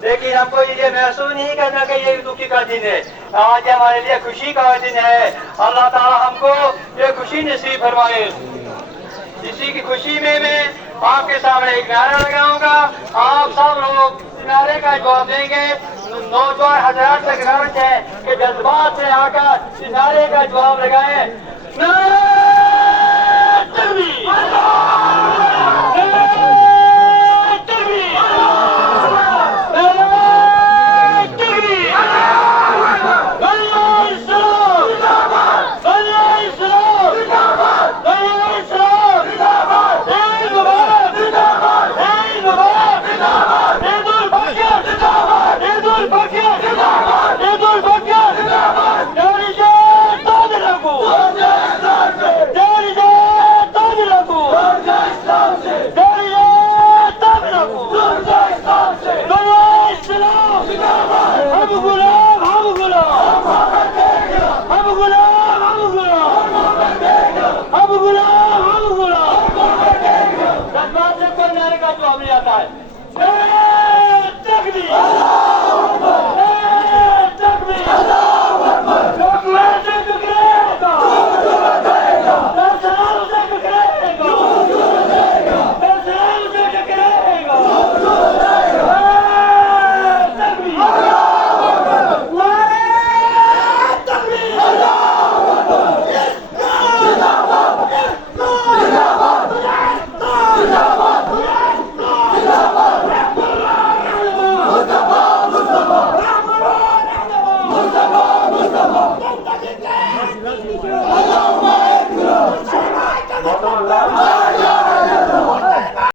لیکن ہم کو یہ محسوس نہیں کرنا کہ یہ دکھی کا دن ہے، آج ہمارے لیے خوشی کا دن ہے۔ اللہ تعالی ہم کو یہ خوشی نصیب فرمائے۔ اسی کی خوشی میں آپ کے سامنے ایک نعرہ لگاؤں گا، آپ سب لوگ نعرے کا جواب دیں گے۔ نوجوان حضرات سے گزارش ہے کہ جذبات سے آ کر اس نعرے کا جواب لگائیں۔ نعرہ تکبیر!